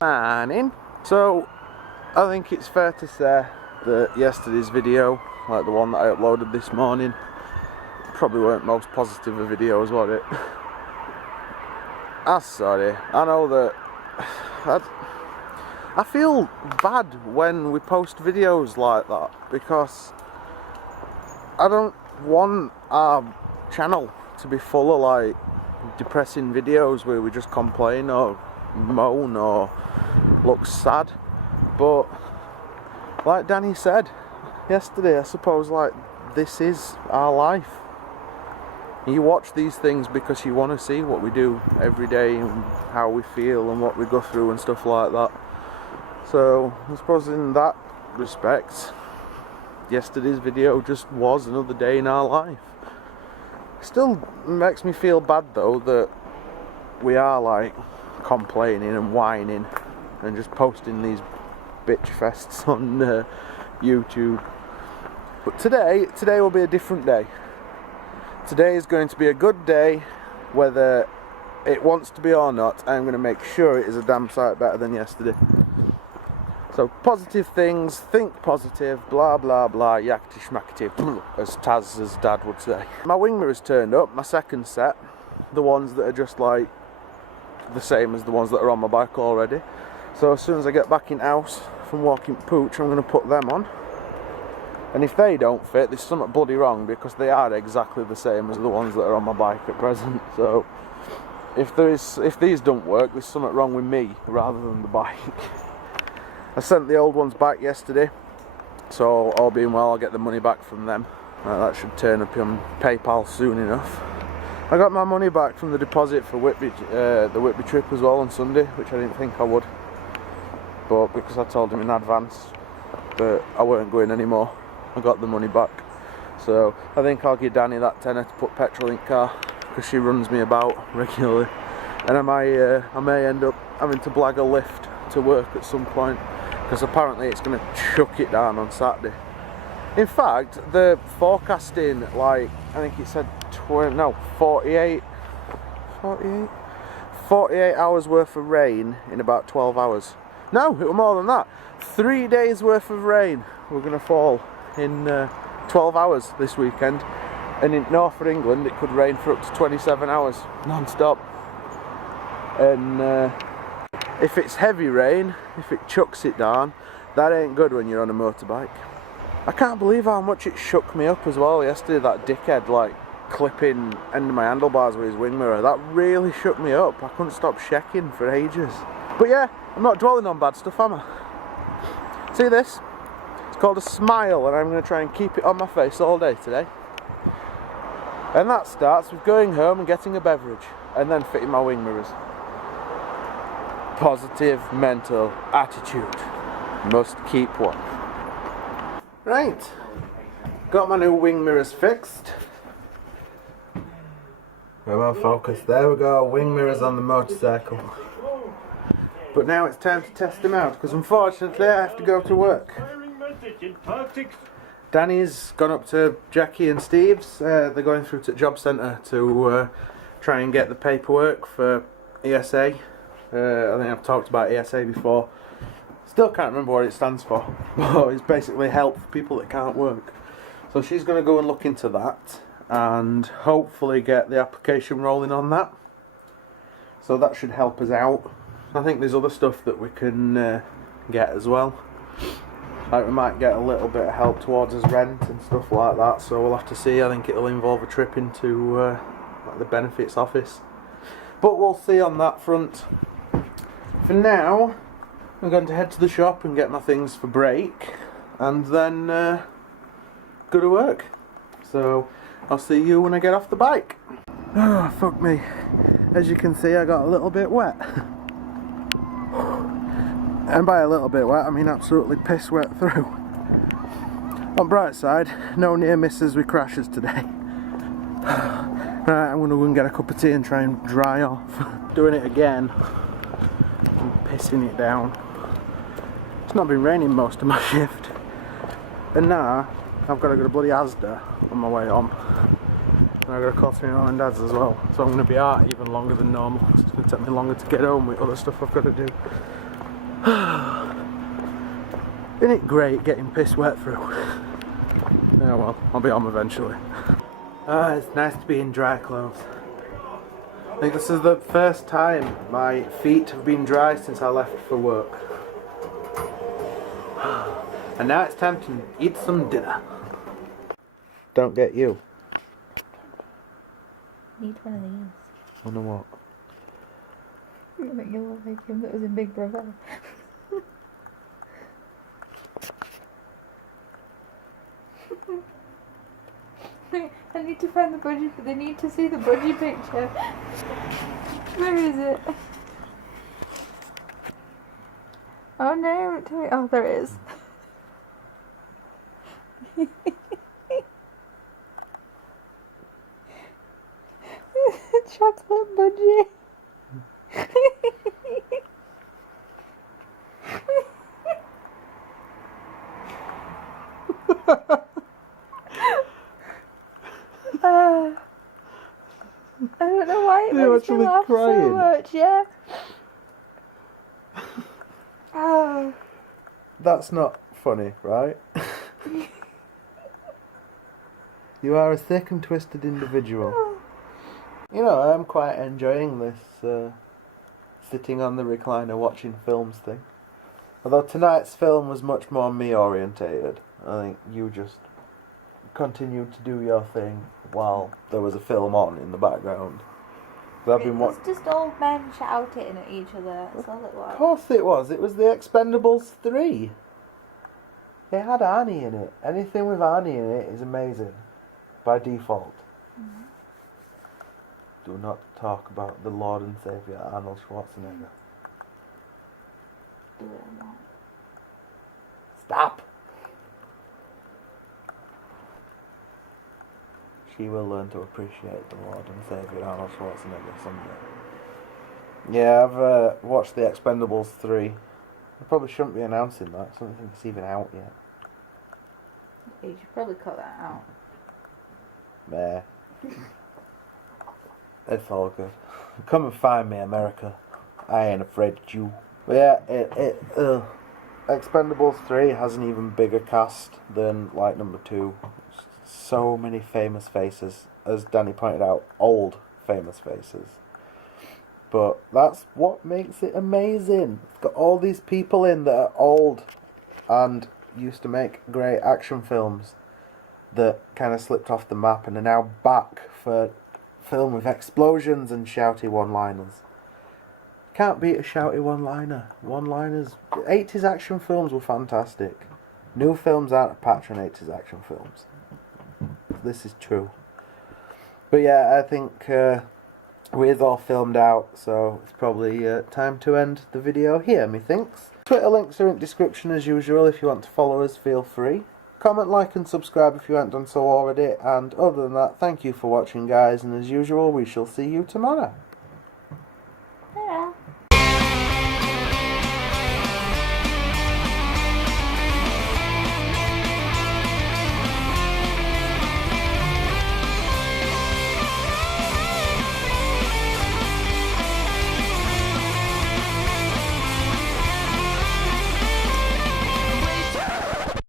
Morning. So, I think it's fair to say that yesterday's video, like the one that I uploaded this morning, probably weren't most positive of videos, was it? I'm sorry. I know that I feel bad when we post videos like that because I don't want our channel to be full of like depressing videos where we just complain or moan or look sad. But like Danny said yesterday, I suppose like this is our life. You watch these things because you want to see what we do every day and how we feel and what we go through and stuff like that. So I suppose in that respect, yesterday's video just was another day in our life. Still makes me feel bad though that we are like complaining and whining and just posting these bitch fests on YouTube. But today will be a different day. Today is going to be a good day, whether it wants to be or not. I'm going to make sure it is a damn sight better than yesterday. So positive things, think positive, blah blah blah, yakety schmackety, as Taz's dad would say. My wing mirrors turned up, my second set, the ones that are just like the same as the ones that are on my bike already. So as soon as I get back in house from walking pooch, I'm going to put them on. And if they don't fit, there's something bloody wrong because they are exactly the same as the ones that are on my bike at present. So if these don't work, there's something wrong with me rather than the bike. I sent the old ones back yesterday, so all being well, I'll get the money back from them. That should turn up on PayPal soon enough. I got my money back from the deposit for the Whitby trip as well on Sunday, which I didn't think I would. But because I told him in advance that I weren't going anymore, I got the money back. So I think I'll give Danny that tenner to put petrol in the car because she runs me about regularly, and I may end up having to blag a lift to work at some point because apparently it's going to chuck it down on Saturday. In fact, the forecasting, like I think it said 48 hours worth of rain in about 12 hours. No, it was more than that. 3 days worth of rain we're going to fall in 12 hours this weekend, and in North of England it could rain for up to 27 hours non-stop. And if it's heavy rain, if it chucks it down, that ain't good when you're on a motorbike. I can't believe how much it shook me up as well yesterday, that dickhead like clipping end of my handlebars with his wing mirror. That really shook me up. I couldn't stop shaking for ages. But yeah, I'm not dwelling on bad stuff, am I? See this? It's called a smile, and I'm going to try and keep it on my face all day today. And that starts with going home and getting a beverage, and then fitting my wing mirrors. Positive mental attitude. Must keep one. Right. Got my new wing mirrors fixed. Well, focus. There we go. Wing mirrors on the motorcycle. But now it's time to test them out because unfortunately I have to go to work. Danny's gone up to Jackie and Steve's. They're going through to the job centre to try and get the paperwork for ESA. I think I've talked about ESA before. Still can't remember what it stands for, but it's basically help for people that can't work. So she's going to go and look into that and hopefully get the application rolling on that. So that should help us out. I think there's other stuff that we can get as well. Like we might get a little bit of help towards his rent and stuff like that, so we'll have to see. I think it'll involve a trip into like the benefits office. But we'll see on that front. For now, I'm going to head to the shop and get my things for break, and then go to work. So I'll see you when I get off the bike. Oh, fuck me. As you can see, I got a little bit wet. And by a little bit wet, I mean absolutely piss wet through. On bright side, no near misses with crashes today. Right, I'm going to go and get a cup of tea and try and dry off. Doing it again. I'm pissing it down. It's not been raining most of my shift. And now, I've got to go to bloody Asda on my way home. And I've got to call to my mum and dad's as well. So I'm going to be out even longer than normal. It's going to take me longer to get home with other stuff I've got to do. Isn't it great getting piss wet through? Oh well, I'll be home eventually. It's nice to be in dry clothes. I think this is the first time my feet have been dry since I left for work. And now it's time to eat some dinner. Don't get you. Need one of these. Wonder what? You make you look like him that was in Big Brother. I need to find the budgie, but they need to see the budgie picture. Where is it? Oh no, tell me. Oh, there it is. Chocolate budgie. I don't know why it makes me laugh so much, yeah. Oh. That's not funny, right? You are a thick and twisted individual. You know, I'm quite enjoying this sitting on the recliner watching films thing. Although tonight's film was much more me orientated. I think you just continued to do your thing while there was a film on in the background. It was just old men shouting at each other, that's all it was. Of course it was. It was The Expendables 3. It had Arnie in it. Anything with Arnie in it is amazing. By default. Mm-hmm. Do not talk about the Lord and Saviour Arnold Schwarzenegger. Do it or not. Stop! She will learn to appreciate the Lord and Saviour Arnold Schwarzenegger someday. Yeah, I've watched The Expendables 3. I probably shouldn't be announcing that. I don't think it's even out yet. You should probably cut that out. Meh. It's all good. Come and find me, America. I ain't afraid of you. But yeah, Expendables 3 has an even bigger cast than, like, number 2. So many famous faces. As Danny pointed out, old famous faces. But that's what makes it amazing. It's got all these people in that are old and used to make great action films that kind of slipped off the map and are now back for film with explosions and shouty one-liners. Can't beat a shouty one-liner. One-liners. 80s action films were fantastic. New films aren't a patch on 80s action films. This is true. But yeah, I think we're all filmed out, so it's probably time to end the video here, methinks. Twitter links are in the description as usual. If you want to follow us, feel free. Comment, like and subscribe if you haven't done so already. And other than that, thank you for watching, guys, and as usual, we shall see you tomorrow.